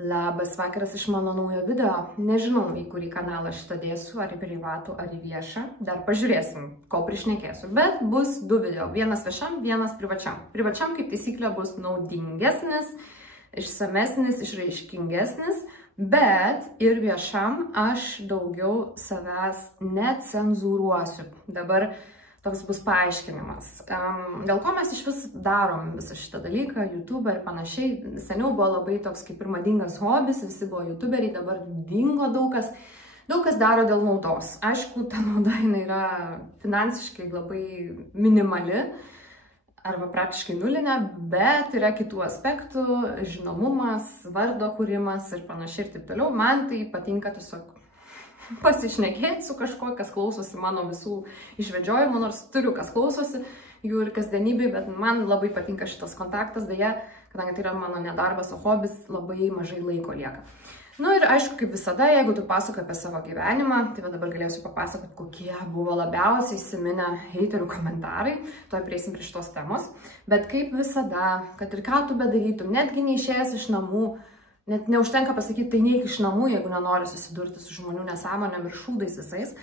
Labas vakaras iš mano naujo video. Nežinau, į kurį kanalą šitą dėsiu, ar į privatų, ar į viešą. Dar pažiūrėsim, ko prišnekėsiu. Bet bus du video. Vienas viešam, vienas privačiam. Privačiam, kaip taisyklė, bus naudingesnis, išsamesnis, išraiškingesnis. Bet ir viešam aš daugiau savęs necenzūruosiu. Dabar toks bus paaiškinimas. Dėl ko mes iš vis darom visą šitą dalyką, YouTube ir panašiai. Seniau buvo labai toks kaip ir madingas hobis, visi buvo YouTuberiai, dabar dingo daug kas daro dėl naudos. Aišku, ta nauda yra finansiškai labai minimali arba praktiškai nulinė, bet yra kitų aspektų, žinomumas, vardo kūrimas ir panašiai ir taip toliau. Man tai patinka tiesiog pasišnekėti su kažkuo, kas klausosi mano visų išvedžiojimų, nors turiu kas klausosi jų ir kasdienybėj, bet man labai patinka šitas kontaktas, deja, kadangi tai yra mano nedarbas, o hobis, labai mažai laiko lieka. Nu ir aišku, kaip visada, jeigu tu pasakoji apie savo gyvenimą, tai va dabar galėsiu papasakoti, kokie buvo labiausiai įsiminę heiterių komentarai, tuoj prieisim prie šitos temos, bet kaip visada, kad ir ką tu bedarytum, netgi neišėjęs iš namų, net neužtenka pasakyti, tai neik iš namų, jeigu nenori susidurti su žmonių nesąmonėm ir šūdais visais.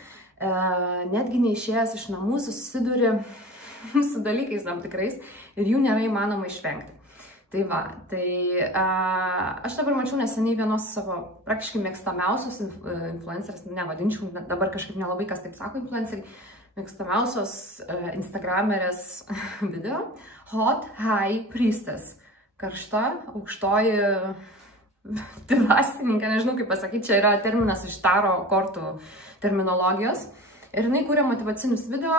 Netgi neišėjęs iš namų susiduri su dalykais tam tikrais ir jų nėra įmanoma išvengti. Tai va, aš dabar mačiau neseniai vienos savo praktiškai mėgstamiausios influencerės, nevadinčiau, dabar kažkaip nelabai kas taip sako influenceriai, mėgstamiausios instagramerės video, Hot High Priestess, karšta, aukštoji dvasininkė, nežinau kaip pasakyti, čia yra terminas iš taro kortų terminologijos. Ir jinai kūrė motivacinius video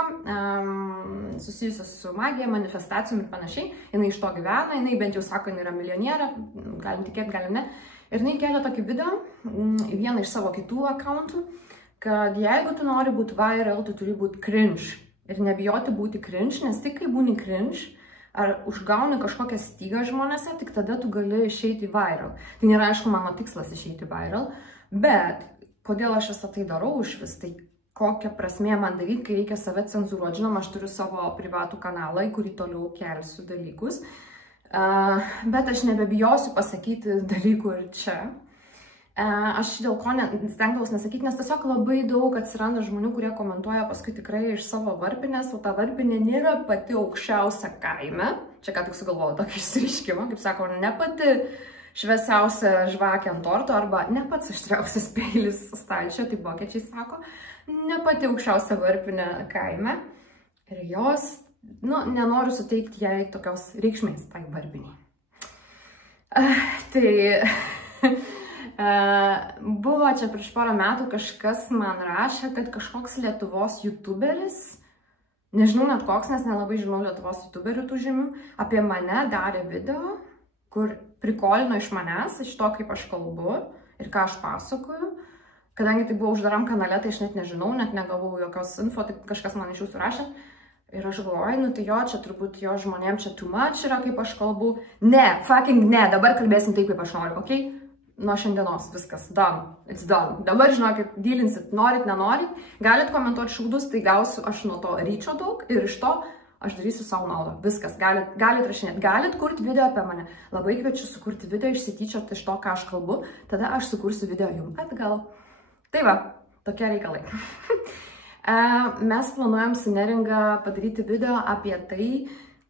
susijusius su magija, manifestacijom ir panašiai. Jinai iš to gyvena, jinai bent jau sako, jinai yra milijonierė, galim tikėti, galim ne. Ir jinai kelia tokį video į vieną iš savo kitų accountų, kad jeigu tu nori būti viral, tu turi būti cringe. Ir nebijoti būti cringe, nes tik kai būni cringe, ar užgauni kažkokią stygą žmonėse, tik tada tu gali išeiti viral. Tai nėra, aišku, mano tikslas išeiti viral, bet kodėl aš visą tai darau iš vis, tai kokią prasmę man daryti, kai reikia save cenzūruoti. Žinoma, aš turiu savo privatų kanalą, į kurį toliau kelsiu dalykus, bet aš nebebijosiu pasakyti dalykų ir čia. Aš dėl ko stengdavausi nesakyti, nes tiesiog labai daug atsiranda žmonių, kurie komentuoja paskui tikrai iš savo varpinės, o ta varpinė nėra pati aukščiausia kaime. Čia ką tik sugalvojau tokį išsireiškimą, kaip sako, ne pati šviesiausia žvakė ant torto arba ne pats aštriausias peilis stalčio, tai vokiečiai sako, ne pati aukščiausia varpinė kaime. Ir jos, nenoriu suteikti jai tokios reikšmės tai varpiniai. Buvo čia prieš porą metų kažkas man rašė, kad kažkoks Lietuvos youtuberis, nežinau net koks, nes nelabai žinau Lietuvos youtuberių tų žymių, apie mane darė video, kur prikolino iš manęs, iš to, kaip aš kalbu ir ką aš pasakoju. Kadangi tai buvo uždaram kanale, tai aš net nežinau, net negavau jokios info, tai kažkas man iš jūsų rašė. Ir aš galvoju, tai jo, čia turbūt jo žmonėm čia too much yra, kaip aš kalbu. Ne, fucking ne, dabar kalbėsim taip, kaip aš noriu, okei? Nuo šiandienos viskas, done, it's done. Dabar žinokit, dylinsit, norit, nenorit, galit komentuoti šūdus, tai gausiu aš nuo to ryčio daug ir iš to aš darysiu savo naudą. Viskas, galit rašinėti, galit kurti video apie mane. Labai kviečiu sukurti video, išsityčioti iš to, ką aš kalbu, tada aš sukursiu video jums atgal. Tai va, tokie reikalai. Mes planuojam su Neringa padaryti video apie tai,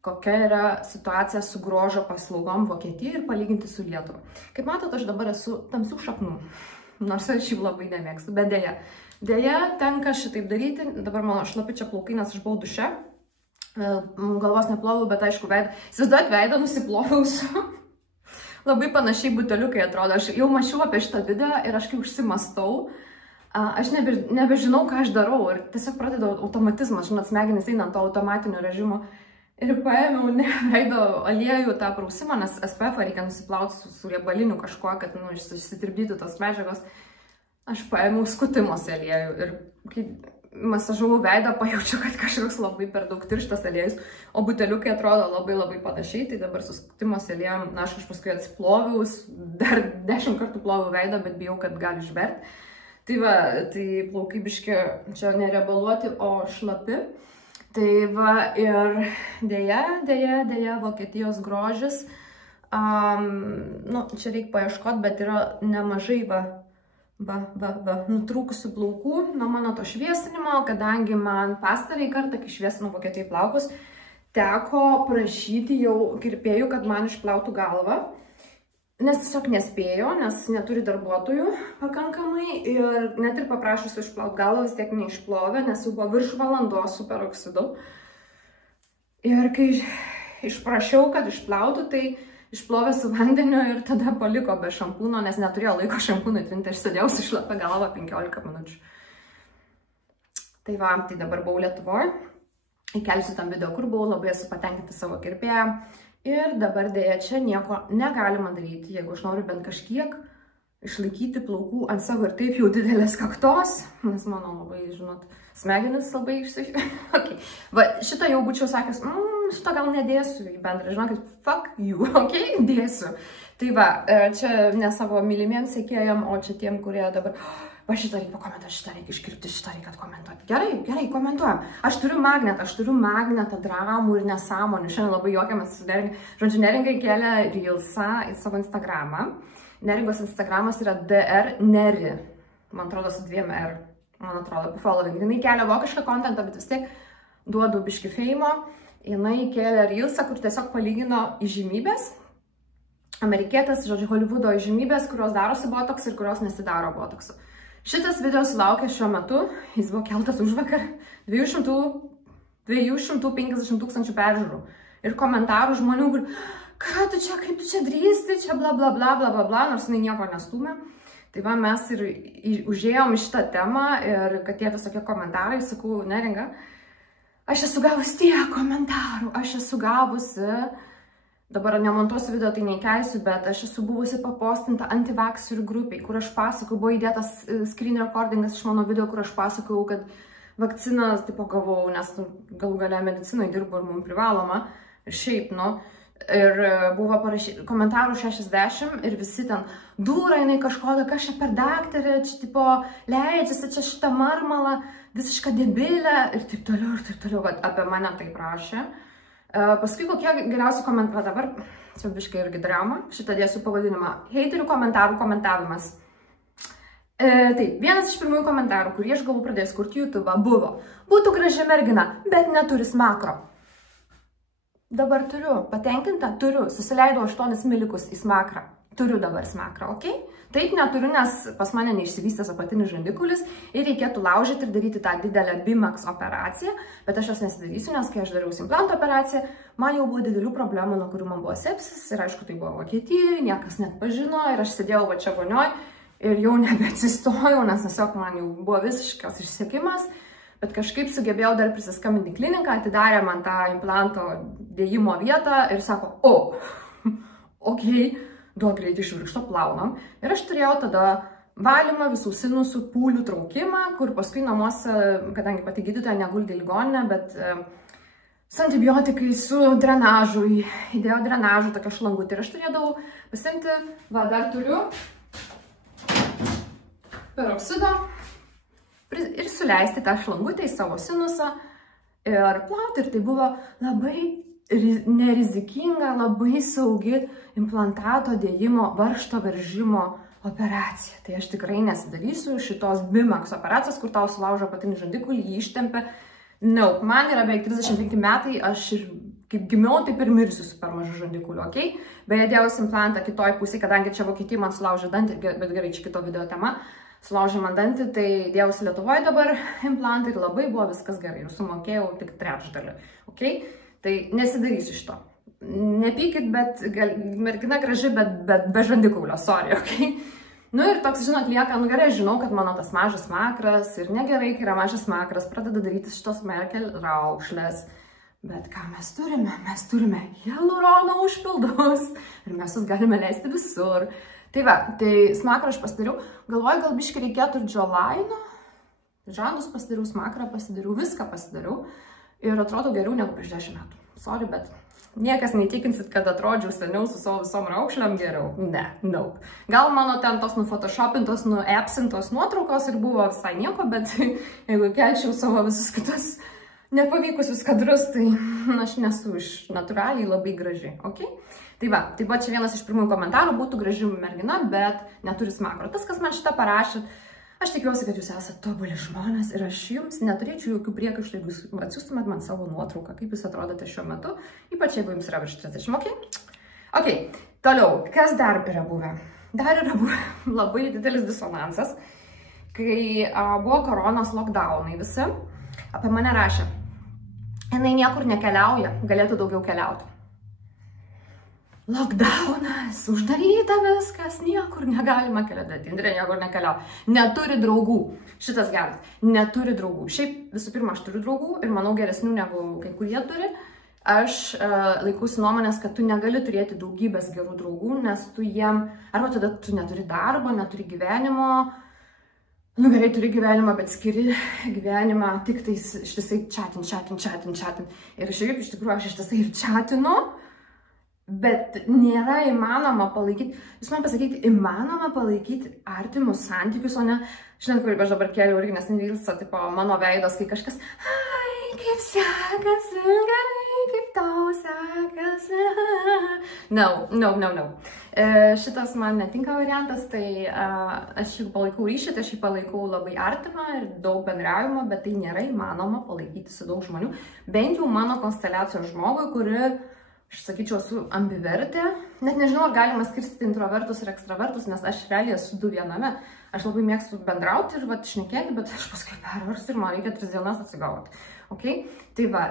kokia yra situacija su grožio paslaugom Vokietijoje ir palyginti su Lietuva. Kaip matot, aš dabar esu tamsių šaknų, nors aš jų labai nemėgstu, bet dėja tenka šitaip daryti. Dabar mano šlapi čia plaukai, nes aš buvau duše, galvos neploviau, bet aišku, įsivaizduojat, veidą nusiploviausiu. Labai panašiai buteliukai atrodo. Aš jau mačiau apie šitą video ir aš kai užsimastau, aš nebežinau, ką aš darau ir tiesiog pradedau automatizmas, žinot, smegenys eina ant to automatinio režimo. Ir paėmiau veido aliejų tą prausimą, nes SPF reikia nusiplauti su riebaliniu kažkuo, kad išsitirpdytų tos medžiagos. Aš paėmiau skutimosi aliejų ir kai masažavau veidą, pajaučiu, kad kažkoks labai per daug tirštas aliejus, o buteliukai atrodo labai panašiai, tai dabar su skutimosi aliejum, aš paskui atsiploviau, dar 10 kartų ploviau veidą, bet bijau, kad gali išberti. Tai va, tai plaukai biški čia neriebaluoti, o šlapi. Tai va, ir dėja, Vokietijos grožis Nu, čia reikia paieškoti, bet yra nemažai nutrūkusių plaukų nuo mano to šviesinimo, kadangi man pastarąjį kartą, kai šviesinau Vokietijai plaukus, teko prašyti jau kirpėjų, kad man išplautų galvą. Nes tiesiog nespėjo, nes neturi darbuotojų pakankamai ir net ir paprašus išplaut galvą vis tiek neišplovė, nes jau buvo virš valandos su peroksidu. Ir kai išprašiau, kad išplautų, tai išplovė su vandeniu ir tada paliko be šampūno, nes neturėjo laiko šampūnui trinti, aš sėdėjau su šlapia galva 15 minučių. Tai va, tai dabar buvau Lietuvoje, įkelsiu tam video, kur buvau, labai esu patenkinta savo kirpėją. Ir dabar dėja čia nieko negalima daryti, jeigu aš noriu bent kažkiek išlaikyti plaukų ant savo ir taip jau didelės kaktos, nes mano labai, žinot, smegenis labai okay. Va, šitą jau būčiau sakęs, šitą gal nedėsiu į bendrą, žinokit, fuck you, okay, dėsiu. Tai va, čia ne savo mylimiems sekėjam, o čia tiem, kurie dabar... Va, šitą reikia pakomentuoti, šitą reikia iškirpti, šitą reikia komentuoti. Gerai, komentuojam. Aš turiu magnetą dramų ir nesąmonių. Šiandien labai juokiamas, žodžiu, Neringa įkėlė Reelsą į savo Instagramą. Neringos Instagramas yra DR Neri. Man atrodo, su 2 R. Man atrodo, pafollowing. Jinai kelia vokišką kontentą, bet vis tiek duodu biški feimo. Jinai įkėlė Reelsą, kur tiesiog palygino įžymybės. Amerikietės, žodžiu, Hollywoodo įžymybės, kurios darosi botoks ir kurios nesidaro botoksų. Šitas video sulaukė šiuo metu, jis buvo keltas užvakar, 250 000 peržiūrų. Ir komentarų žmonių, kur, ką tu čia, kaip tu čia drįsti, čia bla bla bla bla bla bla, nors jinai nieko nestūmė. Tai va, mes ir užėjom į šitą temą ir kad tie visokie komentarai, sakau, Neringa, aš esu gavusi tiek komentarų, aš esu gavusi... Dabar nemontuosiu video, tai neįkelsiu, bet aš esu buvusi papostinta antivakserių grupiai, kur aš pasakau, buvo įdėtas screen recordingas iš mano video, kur aš pasakau, kad vakcinas tipo gavau, nes galų gale medicinai dirbu ir mums privaloma. Ir šiaip, nu, ir buvo parašyti komentarų 60 ir visi ten, dūra jinai kažkokia, kas čia per daktarė, čia tipo leidžiasi, čia šitą marmalą, visišką debilę ir taip toliau, va, apie mane taip rašė. Paskui kokie geriausi komentarai, dabar čia biškai irgi drama, šitą dėsiu pavadinimą, heiterių komentarų komentavimas. Taip, vienas iš pirmųjų komentarų, kurį aš galbūt pradėjus kurti YouTube'ą, buvo, būtų graži mergina, bet neturi smakro. Dabar turiu, patenkinta, turiu, susileidau 8 milikus į smakrą, turiu dabar smakrą, okei? Taip neturiu, nes pas mane neišsivystęs apatinis žandikulis ir reikėtų laužyti ir daryti tą didelę BIMAX operaciją, bet aš jos nesidarysiu, nes kai aš dariausi implanto operaciją, man jau buvo didelių problemų, nuo kurių man buvo sepsis ir aišku, tai buvo Vokietijoje, niekas net pažino ir aš sėdėjau va čia vonioj ir jau nebeatsistojau, nes tiesiog man jau buvo visiškas išsekimas, bet kažkaip sugebėjau dar prisiskambinti į kliniką, atidarė man tą implanto dėjimo vietą ir sako, okei, duok greit išvirkšto plaunam. Ir aš turėjau tada valymą, visų sinusų, pūlių traukimą, kur paskui namuose, kadangi pati gydytoja neguldė į ligoninę, bet su antibiotikai, su drenažu, įdėjau drenažų, tokia šlangutė. Ir aš turėdavau pasimti, va, dar turiu peroksido ir suleisti tą šlangutę į savo sinusą ir plauti. Ir tai buvo labai nerizikinga, labai saugi implantato dėjimo varžto veržimo operacija. Tai aš tikrai nesidarysiu šitos BIMAX operacijos, kur tau sulaužo apatinį žandikulį, jį ištempia. Man yra beveik 35 metai, aš ir kaip gimiau, taip ir mirsiu su per mažu žandikuliu, okei? Beje, dėjausi implantą kitoj pusėje, kadangi čia Vokietijai man sulaužė dantį, bet gerai, čia kito video tema, sulaužė man dantį, tai dėjausi Lietuvoje dabar implantą ir labai buvo viskas gerai ir sumokėjau tik trečdalį, okei? Tai nesidarysiu šito. Nepykit, bet mergina graži, bet be žandikaulio, sorry, okei? Nu ir toks, žinot, lieka, nu gerai, žinau, kad mano tas mažas makras ir negerai, kai yra mažas makras, pradeda daryti šitos Merkel raukšlės. Bet ką mes turime? Mes turime hialurono užpildus ir mes jūs galime leisti visur. Tai va, tai smakrą aš pasidariau, galvoju, gal biškai reikėtų ir Jolaino, žandus pasidariau, smakrą pasidariau, viską pasidariau. Ir atrodo geriau negu prieš 10 metų. Sorry, bet niekas neįtikinsit, kad atrodžiau seniau su savo visom raukšlėm geriau. Ne, nope. Gal mano ten tos nufotoshopintos, nuepsintos nuotraukos ir buvo visai nieko, bet jeigu kelčiau savo visus kitus nepavykusius kadrus, tai aš nesu iš natūraliai labai graži, ok? Tai va čia vienas iš pirmųjų komentarų, būtų graži mergina, bet neturi smakro. Tas, kas man šitą parašė, aš tikiuosi, kad jūs esate tobuli žmonės ir aš jums neturėčiau jokių priekaištų, jeigu jūs atsiųstumėt man savo nuotrauką, kaip jūs atrodote šiuo metu, ypač jeigu jums yra virš 30, ok? Ok, toliau, kas dar yra buvę? Dar yra buvę labai didelis disonansas, kai buvo koronos lockdownai visi, apie mane rašė, jinai niekur nekeliauja, galėtų daugiau keliauti. Lockdownas, uždaryta viskas, niekur negalima keliauti, Indrė niekur nekeliauja, neturi draugų, šitas geras, neturi draugų. Šiaip visų pirma, aš turiu draugų ir manau geresnių negu kai kurie turi. Aš laikausi nuomonės, kad tu negali turėti daugybės gerų draugų, nes tu jiem, arba tada tu neturi darbo, neturi gyvenimo, nu gerai, turi gyvenimą, bet skiri gyvenimą tik tais ištisai chatin. Ir šiaip iš tikrųjų aš ištisai ir chatinu, bet nėra įmanoma palaikyti, jūs man pasakyti, įmanoma palaikyti artimus santykius, o ne, žinot, kur aš dabar kėliau irgi, nes nevilsa, tipo, mano veidas, kai kažkas, ai, kaip sekasi, gerai, kaip tau sekasi. No. Šitas man netinka variantas, tai aš jį palaikau ryšį, tai aš jį palaikau labai artimą ir daug bendraujimo, bet tai nėra įmanoma palaikyti su daug žmonių, bent jau mano konsteliacijos žmogui, kuri, aš sakyčiau, esu ambivertė, net nežinau, ar galima skirstyti introvertus ir ekstravertus, nes aš realiai esu du viename. Aš labai mėgstu bendrauti ir šnekėti, bet aš paskui pervarsiu ir man reikia 3 dienas atsigauti. Okay? Tai va,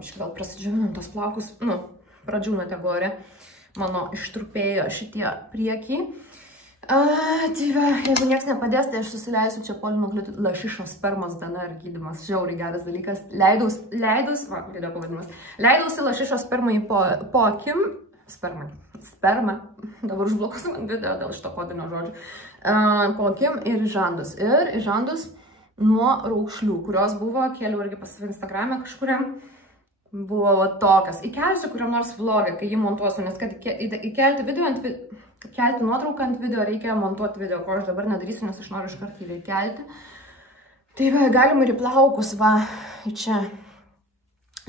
aš gal prasidžiavinam tos plaukus, pradžiūnate gore, mano ištrupėjo šitie priekiai. Tai va, jeigu nieks nepadės, tai aš susileisiu čia polinuklidų lašišos spermos DNR gydymas, žiauriai geras dalykas. Leidausi lašišos spermai po akim, sperma, dabar užblokuosiu man video dėl šito kodinio žodžio, po akim ir įžandus nuo raukšlių, kurios buvo, kėliau irgi pas save Instagram'e kažkuriam, buvo tokias. Įkelsiu kuriam nors vlogą, kai jį montuosiu, nes kad kelti nuotrauką ant video, reikia montuoti video, ko aš dabar nedarysiu, nes aš noriu iš karto įkelti. Tai va, galima ir į plaukus, va, čia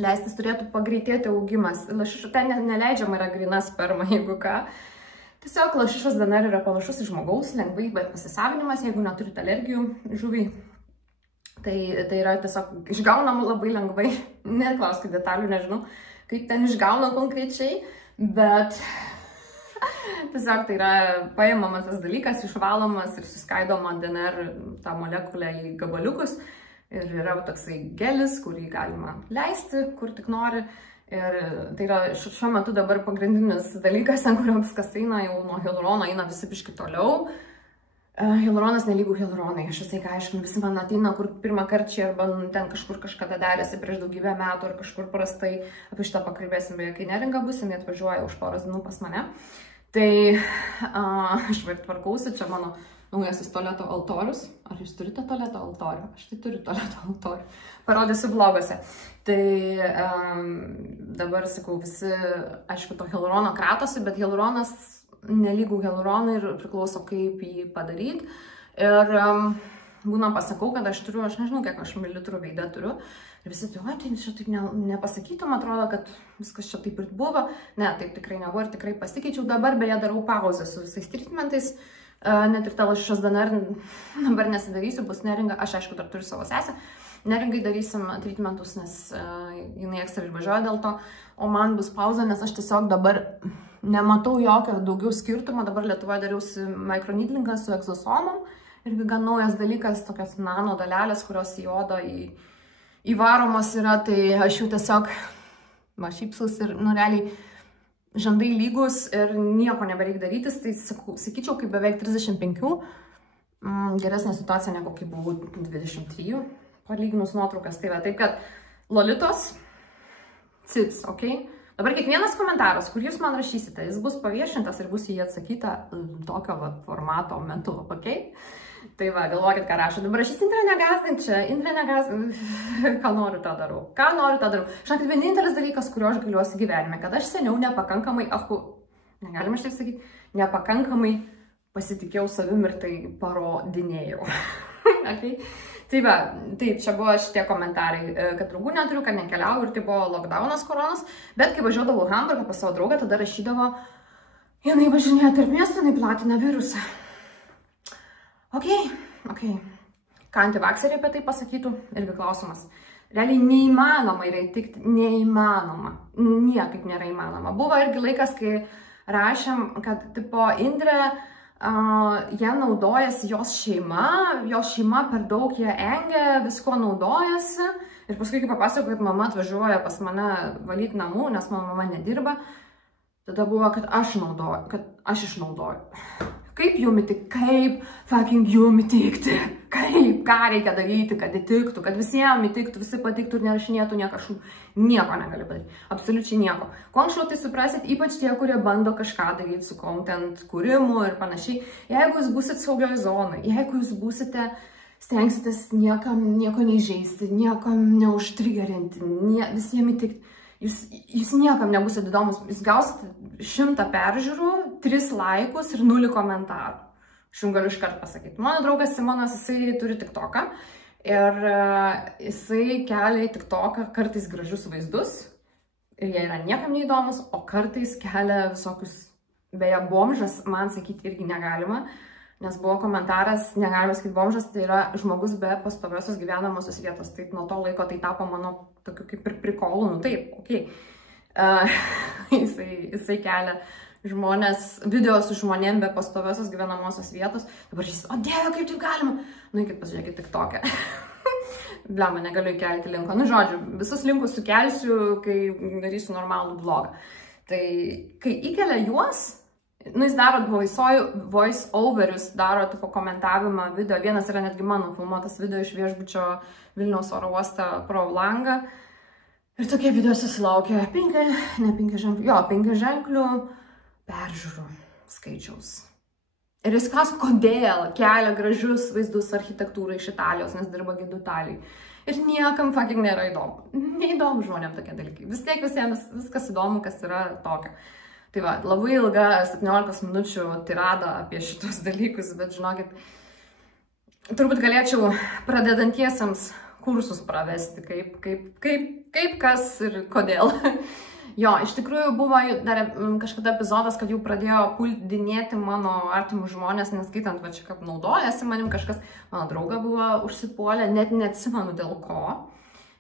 leistis turėtų pagreitėti augimas. Lašišų ten neleidžiama yra grina sperma, jeigu ką. Tiesiog lašišos DNR yra panašus į žmogaus, lengvai, bet pasisavinimas, jeigu neturite alergijų žuviai. Tai yra tiesiog išgaunama labai lengvai, neklauskit detalių, nežinau, kaip ten išgauna konkrečiai, bet tiesiog tai yra paimamas tas dalykas, išvalomas ir suskaidoma DNR tą molekulę į gabaliukus ir yra toksai gelis, kurį galima leisti, kur tik nori. Ir tai yra šiuo metu dabar pagrindinis dalykas, ant kurio viskas eina, jau nuo hialurono eina visi biški toliau. Hialuronas nelygų hialuronai, aš visai ką aiškinu, visi man ateina, kur pirmą karčią arba ten kažkur kažkada darėsi prieš daugybę metų ar kažkur prastai, apie šitą pakalbėsim, beje, kai neringa bus, jinai atvažiuoja už poros dienų pas mane. Tai aš tvarkausi, čia mano naujasis tualeto altorius. Ar jūs turite tualeto altorių? Aš tai turiu tualeto altorių. Parodysiu vloguose. Tai dabar, sakau, visi, aišku, to hialurono kratosi, bet hialuronas nelygų hialuronai ir priklauso, kaip jį padaryti. Ir būna pasakau, kad aš turiu, aš nežinau, kiek aš mililitrų veide turiu. Ir visi, tai čia taip nepasakytum, atrodo, kad viskas čia taip ir buvo. Ne, taip tikrai nebuvo ir tikrai pasikeičiau. Dabar beje darau pauzę su visais treatmentais. Net ir tą lašišos DNR dabar nesidarysiu, bus neringa. Aš aišku dar turiu savo sesę. Neringai darysim treatmentus, nes jinai ekstra ir važiuoja dėl to. O man bus pauza, nes aš tiesiog dabar nematau jokio daugiau skirtumo. Dabar Lietuvoje dariausi microneedlingą su egzosomom. Irgi gan naujas dalykas, tokios nano dalelės, kurios į odą įvaromos yra. Tai aš jau tiesiog šypsaus ir realiai žandai lygus ir nieko nebereik darytis, tai sakyčiau, kaip beveik 35, geresnė situacija negu kai buvau 23, palyginus nuotraukas. Tai va, taip kad Lolitos, cits, ok? Dabar kiekvienas komentaras, kur jūs man rašysite, jis bus paviešintas ir bus į jį atsakyta tokio formato metu, ok? Tai va, galvokit, ką rašo. Dabar rašys, Indrė negazdink čia, Indrė negazdink, ką noriu, tą darau. Žinokit, vienintelis dalykas, kurio aš galiuosi gyvenime, kad aš seniau nepakankamai, negalima štai sakyti, nepakankamai pasitikėjau savim ir tai parodinėjau. Okay. Tai va, taip, čia buvo šitie komentarai, kad draugų neturiu, kad nekeliauju ir tai buvo lockdownas koronas, bet kai važiuodavau Hamburgą pas savo draugą, tada rašydavo, jinai važinėja tarp miestų, jinai platina virusą. Ok. Ką antivakseriai apie tai pasakytų, irgi klausimas. Realiai neįmanoma yra įtikti, neįmanoma, niekaip nėra įmanoma. Buvo irgi laikas, kai rašėm, kad tipo Indrė, jie naudojasi jos šeima per daug jie engia, visko naudojasi. Ir paskui, kai papasakau, kad mama atvažiuoja pas mane valyti namų, nes mano mama nedirba, tada buvo, kad aš išnaudoju. Kaip jum įtikti, kaip fucking jum įtikti, ką reikia daryti, kad įtiktų, kad visiems įtiktų, visi patiktų ir nerašinėtų nieko negali padaryti, absoliučiai nieko. Kuo anksčiau tai suprasit, ypač tie, kurie bando kažką daryti su content kūrimu ir panašiai, jeigu jūs būsit saugioj zonai, jeigu jūs būsite, stengsitės nieko neįžeisti, nieko neužtrigerinti, visiems įtikti, jūs niekam nebusit įdomus, jūs gausite 100 peržiūrų, 3 laikus ir 0 komentarų. Aš jums galiu iškart pasakyti. Mano draugas Simonas, jisai turi TikToką ir jisai kelia į TikToką kartais gražius vaizdus ir jie yra niekam neįdomus, o kartais kelia visokius, beje, bomžas, man sakyti irgi negalima, nes buvo komentaras, negalima sakyti bomžas, tai yra žmogus be pastoviosios gyvenamosios vietos. Taip, nuo to laiko tai tapo mano tokiu kaip ir prikolų, nu taip, okei. Jisai kelia video su žmonėm be pastoviosios gyvenamosios vietos. Dabar jis, o Dieve, kaip taip galima? Nu, eikit pasižiūrėkit TikTokę. Blema, negaliu įkelti linko. Nu, žodžiu, visus linkus sukelsiu, kai darysiu normalų vlogą. Tai, kai įkelia juos, nu, jis daro voice overius, daro tipo komentavimą video. Vienas yra netgi mano filmuotas video iš viešbučio Vilniaus oro uostą pro langą. Ir tokie video susilaukia 5 ženklių peržiūrų skaičiaus. Ir jis kas, kodėl kelia gražius vaizdus architektūrai iš Italijos, nes dirba gidų Italijai. Ir niekam fucking nėra įdomu. Neįdomu žmonėm tokie dalykai. Vis tiek visiems viskas įdomu, kas yra tokio. Tai va, labai ilga 17 minučių tirada apie šitus dalykus, bet žinokit, turbūt galėčiau pradedantiesiems kursus pravesti, kaip kas ir kodėl. Jo, iš tikrųjų buvo dar kažkada epizodas, kad jau pradėjo puldinėti mano artimus žmonės, neskaitant, va čia kaip naudojasi manim kažkas, mano drauga buvo užsipuolę, net neatsimenu dėl ko.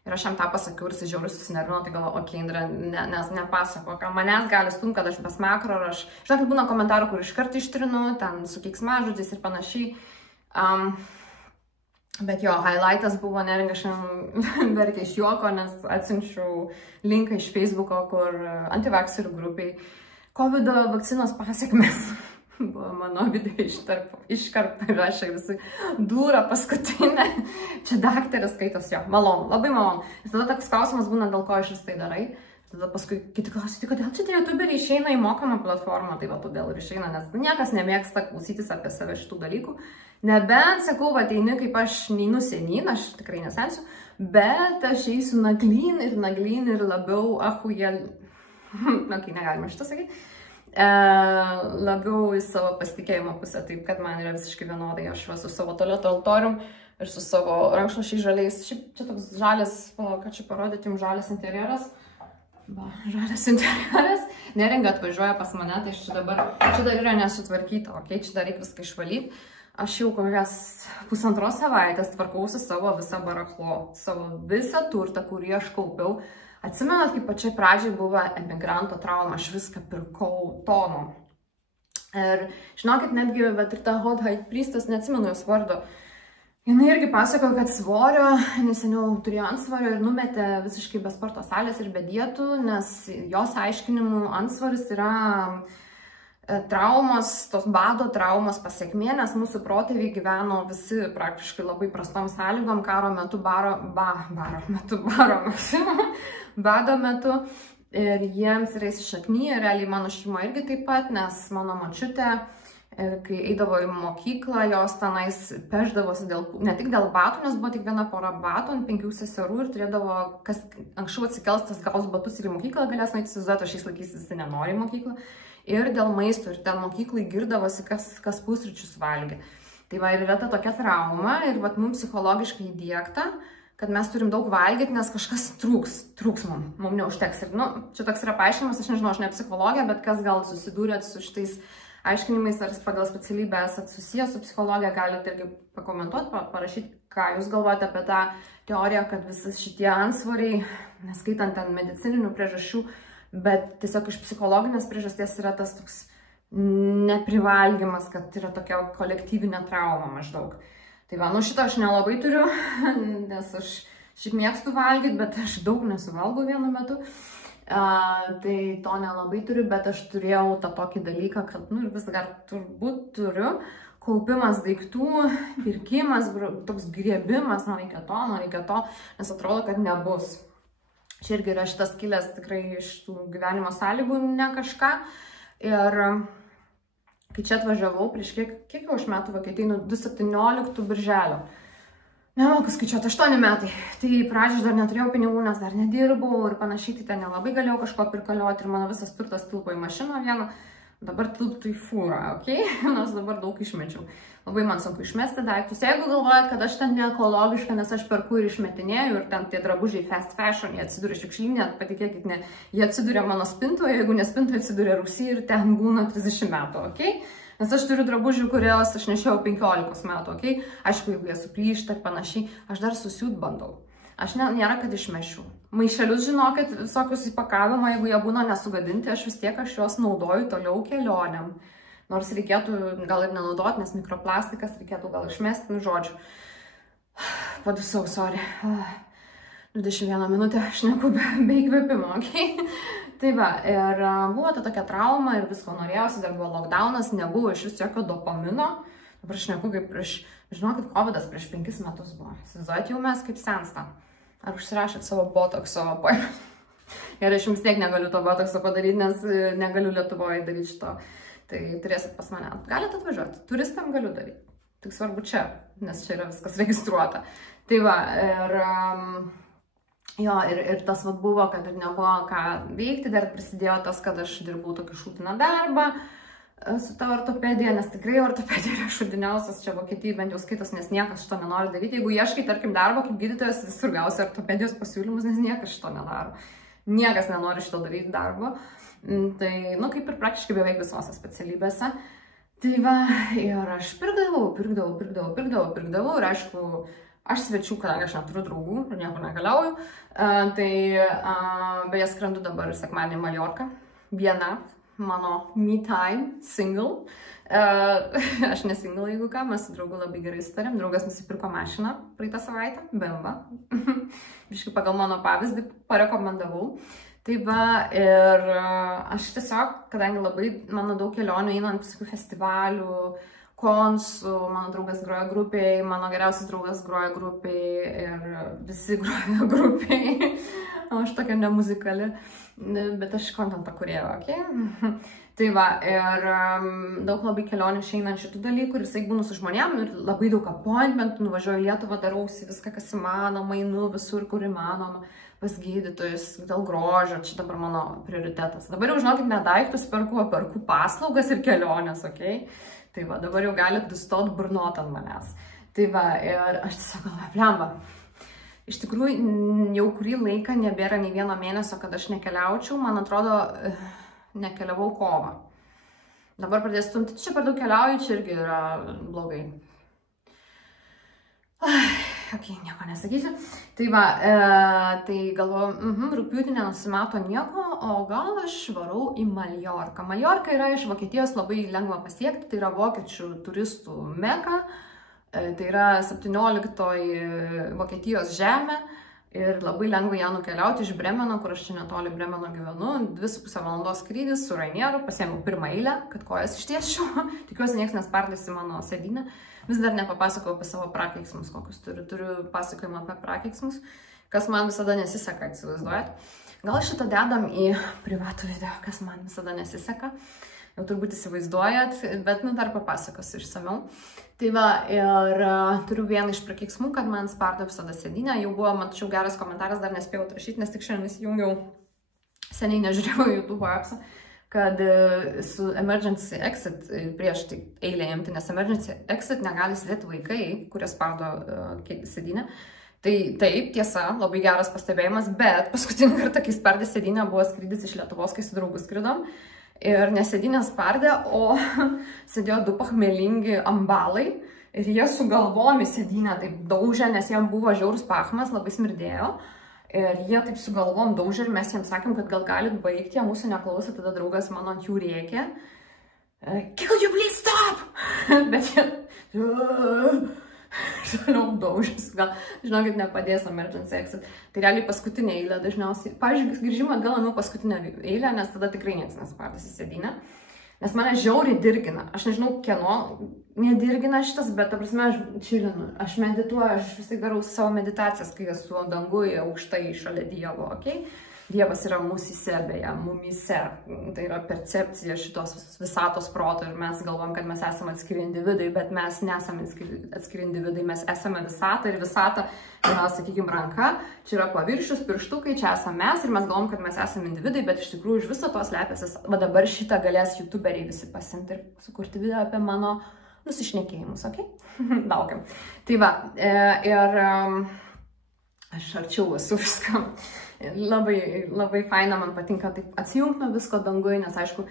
Ir aš jam tą pasakiau ir jis žiauriai susinervino, tai galvoju, okei, Indra, nes nepasako, ką manęs gali stumt, kad aš bez makro, ar aš... Žinokit, būna komentarų, kur iškart ištrinu, ten su keiksmažodžiais ir panašiai. Bet jo, highlightas buvo, neringa šiandien verkia iš juoko, nes atsiunčiau linką iš Facebooko, kur antivakserių grupiai COVID vakcinos pasiekmes buvo mano video iškart rašė visi dūra paskutinė. Čia daktaras skaitos, jo, malonu, labai malonu. Ir tada toks klausimas būna, dėl ko aš vis tai darai. Tada paskui kiti klausyti, kodėl čia tie youtuberiai išeina į mokamą platformą, tai va todėl ir išeina, nes niekas nemėgsta klausytis apie save šitų dalykų. Nebent, sakau, va, ateini, kaip aš neinu senyn, aš tikrai nesensiu, bet aš eisiu naglyn ir labiau, negalima šitą sakyti, labiau į savo pasitikėjimo pusę, taip kad man yra visiškai vienodai, aš va su savo tualeto altorium ir su savo rankšluosčiais žaliais, šiaip čia toks žalias, ką čia parodyti jums, žalias interjeras. Va, žalias interjeras, neringa atvažiuoja pas mane, tai čia dar yra nesutvarkyta, okei, čia dar reikia viską išvalyti. Aš jau kokias 1,5 savaitės tvarkausi savo visą barachlo, savo visą turtą, kurį aš kaupiau. Atsimenat, kaip pačiai pradžiai buvo emigranto trauma, aš viską pirkau tonom. Ir žinokit, netgi, bet ir ta Hot High Priestess, neatsimenu jos vardo, jinai irgi pasakojo, kad svorio, neseniau turėjo antsvorio ir numetė visiškai be sporto salės ir be dietų, nes jos aiškinimų antsvoris yra traumos, tos bado traumos pasiekmė, nes mūsų protėviai gyveno visi praktiškai labai prastom sąlygom, karo metu, bado metu ir jiems yra įsišaknyje, realiai mano šeima irgi taip pat, nes mano močiutė, kai eidavo į mokyklą, jos tenais peždavosi ne tik dėl batų, nes buvo tik viena pora batų ant 5 seserų ir turėdavo, kas anksčiau atsikels, tas gaus batus ir į mokyklą galės nueiti, įsivaizduoti, o šiais laikais visi nenori į mokyklą. Ir dėl maisto, ir ten mokyklai girdavosi, kas pusryčius valgė. Tai va, ir yra ta tokia trauma ir vat mums psichologiškai įdiegta, kad mes turim daug valgyti, nes kažkas trūks mums neužteks. Ir, nu, čia toks yra paaiškinimas, aš nežinau, aš ne psichologija, bet kas gal susidūrėt su šitais aiškinimais, ar pagal specialybę esat susijęs su psichologija, galite irgi pakomentuoti, parašyti, ką jūs galvojate apie tą teoriją, kad visas šitie antsvoriai, neskaitant ten medicininių priežasčių, bet tiesiog iš psichologinės priežasties yra tas toks neprivalgymas, kad yra tokia kolektyvinė trauma maždaug. Tai va, nu šitą aš nelabai turiu, nes aš šiaip mėgstu valgyti, bet aš daug nesuvalgau vienu metu. Tai to nelabai turiu, bet aš turėjau tą tokį dalyką, kad, nu ir vis dar turbūt turiu, kaupimas daiktų, pirkimas, toks griebimas, man reikia to, nes atrodo, kad nebus. Čia irgi yra šitas kilęs tikrai iš tų gyvenimo sąlygų, ne kažką. Ir kai čia atvažiavau, prieš kiek jau aš metų Vokietijai, 2017 birželio. Nemoku skaičiuoti, 8 metai. Tai pradžioj dar neturėjau pinigų, nes dar nedirbau ir panašiai, tai ten nelabai galėjau kažko pirkalioti ir mano visas turtas tilpo į mašiną vieną. Dabar tilptų į fūrą, okei? Nes dabar daug išmečiau. Labai man sunku išmesti daiktus. Jeigu galvojat, kad aš ten ne ekologiška, nes aš perku ir išmetinėjau ir ten tie drabužiai fast fashion, jie atsiduria šiukšlyne, patikėkit, ne, jie atsiduria mano spintoje, jeigu ne spintoje atsiduria Rūsy ir ten būna 30 metų, okei? Nes aš turiu drabužių, kurios aš nešiau 15 metų, okei? Aišku, jeigu jie suplyšta ir panašiai, aš dar susiūt bandau. Aš nėra, kad išmešiu. Maišelius, žinokit, visokius įpakavimo, jeigu jie būna nesugadinti, aš vis tiek juos naudoju toliau kelionėm. Nors reikėtų gal ir nenaudoti, nes mikroplastikas reikėtų gal išmesti, nu žodžiu. Padusau, sorry. 21 minutę aš neku be įkvėpimo, okei? Tai va, ir buvo ta tokia trauma ir visko norėjausi, dar buvo lockdownas, nebuvo iš vis jokio dopamino. Dabar aš neku kaip prieš, žinokit, covidas prieš 5 metus buvo. Įsivaizduojat, jau mes kaip sensta. Ar užsirašėt savo botokso appointment? Ir aš jums tiek negaliu to botokso padaryti, nes negaliu Lietuvoje daryti šito. Tai turėsit pas mane. Galite atvažiuoti. Turistam galiu daryti. Tik svarbu čia, nes čia yra viskas registruota. Tai va, ir tas vat buvo, kad ir nebuvo ką veikti. Dar prisidėjo tas, kad aš dirbau tokį šūtiną darbą su ta ortopedija, nes tikrai ortopedija yra šudiniausias čia Vokietijai, bent jau skaitos, nes niekas šito nenori daryti. Jeigu ieškai, tarkim, darbo kaip gydytojas, visur gausi ortopedijos pasiūlymus, nes niekas šito nedaro. Niekas nenori šito daryti darbo. Tai, nu, kaip ir praktiškai beveik visose specialybėse. Tai va, ir aš pirkdavau ir aišku, aš svečių, kadangi aš neturiu draugų ir niekur nekeliauju. Tai, beje, skrendu dabar sekmadienį į Mallorką. Viena. Mano me time, single. Aš ne single, jeigu ką, mes su draugu labai gerai sutarėm. Draugas nusipirko mašiną praeitą savaitę, BMW. Biškai pagal mano pavyzdį parekomendavau. Tai va, ir aš tiesiog, kadangi labai mano daug kelionių einant visokių festivalių, konsų, mano draugas groja grupiai, mano geriausias draugas groja grupiai ir visi groja grupiai. Aš tokia nemuzikali, bet aš kontentą kūrėjau, okei? Tai va, ir daug labai kelionių išeinant šitų dalykų ir jisai būnu su žmonėm ir labai daug appointmentų, nuvažiuoju į Lietuvą, darausi viską, kas įmanoma, einu visur, kur įmanoma, pas gydytojus, dėl grožio, čia dabar mano prioritetas. Dabar jau, žinokit, ne daiktus perku paslaugas ir kelionės, okei? Tai va, dabar jau galit nustot burnot ant manęs. Tai va, ir aš tiesiog galvoju, blemba. Iš tikrųjų, jau kurį laiką nebėra nei vieno mėnesio, kad aš nekeliaučiau. Man atrodo, nekeliavau kovą. Dabar pradės stumti, čia per daug keliauju, čia irgi yra blogai. Ok, nieko nesakysiu. Tai va, tai galvoju, rugpjūtį nenusimato nieko, o gal aš varau į Mallorką. Mallorca yra iš Vokietijos labai lengva pasiekti, tai yra vokiečių turistų meka, tai yra 17 Vokietijos žemė ir labai lengva ją nukeliauti iš Bremeno, kur aš čia netoli Bremeno gyvenu, 2,5 valandos skrydis su Rainieru, pasiėmiau pirmą eilę, kad kojas ištiesčiau, tikiuosi niekas nespardys į mano sėdynę. Vis dar nepapasakojau apie savo prakeiksmus, kokius turiu pasakojimą apie prakeiksmus, kas man visada nesiseka, įsivaizduojat. Gal šitą dedam į privatų video, kas man visada nesiseka, jau turbūt įsivaizduojat, bet dar papasakosiu išsamiau. Tai va, ir turiu vieną iš prakeiksmų, kad man spardo visada sėdynę, jau buvo, mačiau, geras komentaras, dar nespėjau atrašyti, nes tik šiandien įsijungiau, seniai nežiūrėjau YouTube apsą, kad su emergency exit prieš tai eilę imti, nes emergency exit negali sėdėti vaikai, kurie spardo sėdynę. Tai taip, tiesa, labai geras pastebėjimas, bet paskutinį kartą, kai spardė sėdynę, buvo skrydis iš Lietuvos, kai su draugu skridom. Ir nesėdynė spardė, o sėdėjo du pachmelingi ambalai. Ir jie su galvom į sėdynę taip daužė, nes jiem buvo žiaurus pachmas, labai smirdėjo. Ir jie taip su galvom daužė ir mes jiems sakėm, kad gal galit baigti, jie mūsų neklausė, tada draugas mano ant jų rėkė. Could you please stop? Bet jie... Toliau daužys, gal, žinokit, nepadės emergency exit. Tai realiai paskutinė eilė dažniausiai. Pavyzdžiui, grįžimą atgal ėmiau paskutinę eilę, nes tada tikrai niekas nespardys į sėdynę. Nes mane žiauriai dirgina. Aš nežinau, kieno nedirgina šitas, bet, ta prasme, aš čilinu. Aš medituoju, aš visai darau savo meditacijas, kai esu danguje aukštai šalia Dievo, okei? Dievas yra mūsyse, beje, mumyse. Tai yra percepcija šitos visatos proto ir mes galvom, kad mes esame atskiri individai, bet mes nesame atskiri individai, mes esame visata ir visata yra, sakykime, ranka. Čia yra paviršius, pirštukai, čia esame mes ir mes galvom, kad mes esame individai, bet iš tikrųjų iš viso tos slepiasi. Va dabar šitą galės youtuberiai visi pasimti ir sukurti video apie mano nusišnekėjimus, okei? Laukiam. Tai va, ir aš arčiau esu viskam. Labai faina, man patinka taip atsijungti nuo visko dangui, nes aišku,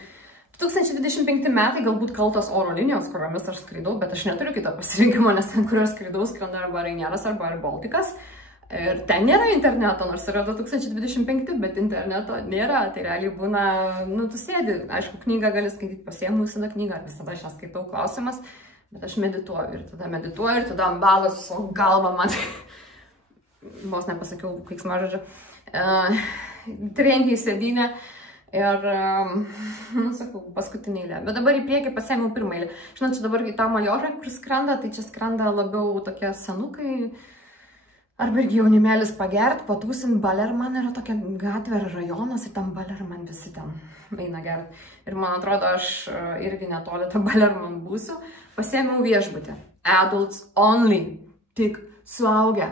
2025 metai galbūt kaltos oro linijos, kuriomis aš skraidau, bet aš neturiu kito pasirinkimo, nes ten, kur aš skraidau, skrenda arba Rainieras, arba Air Balticas. Ir ten nėra interneto, nors yra 2025, bet interneto nėra. Tai realiai būna, nu, tu sėdi, aišku, knygą gali skaityti, pasiėmu visada knygą, visada aš ją skaitau, klausimas, bet aš medituoju ir tada ambalas su galva man, vos nepasakiau keiksmažodžio, trenkia į sėdynę ir, nu, sakau, paskutinį eilę. Bet dabar į priekį pasiėmiau pirmą eilę. Žinot, čia dabar į tą Majorą, kur skrenda, tai čia skrenda labiau tokie senukai, arba irgi jaunimėlis pagert, patūsin. Balerman yra tokia gatvė ar rajonas ir tam Balerman visi ten eina gert. Ir man atrodo, aš irgi netoli tą Balerman būsiu. Pasiėmiau viešbutį. Adults only. Tik suaugę.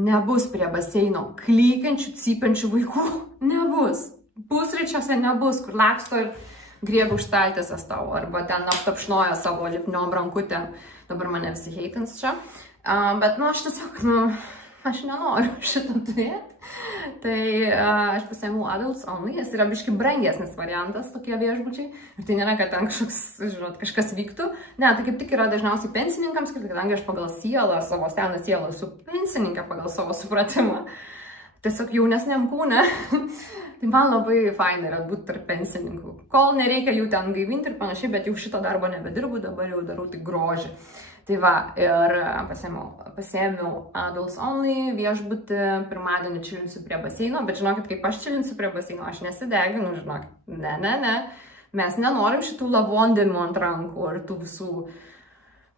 Nebus prie baseino klykiančių, cypiančių vaikų. Nebus. Pusryčiuose nebus, kur laksto ir griebia už staltiesės tau. Arba ten aptapšnoja savo lipniom rankutėm. Dabar mane visi heitins čia. Bet, nu, aš tiesiog, nu, aš nenoriu šitą turėti. Tai aš pasiėmiau Adults Only. Jis yra biškai brangesnis variantas, tokie viešbučiai. Ir tai nėra, kad ten kažkas vyktų. Ne, tai kaip tik yra dažniausiai pensininkams, kadangi aš pagal sielą, savo seną sielą, esu pensininkė pagal savo supratimą. Tiesiog jaunesniam kūne. Tai man labai faina yra būti tarp pensininkų. Kol nereikia jų ten gaivinti ir panašiai, bet jau šito darbo nebedirbu, dabar jau darau tik grožį. Tai va, ir pasiėmiau Adults Only viešbutį, pirmadienį čilinsiu prie baseino, bet žinokit, kaip aš čilinsiu prie baseino, aš nesideginu, žinokit. Ne. Mes nenorim šitų lavondėmių ant rankų ar tų visų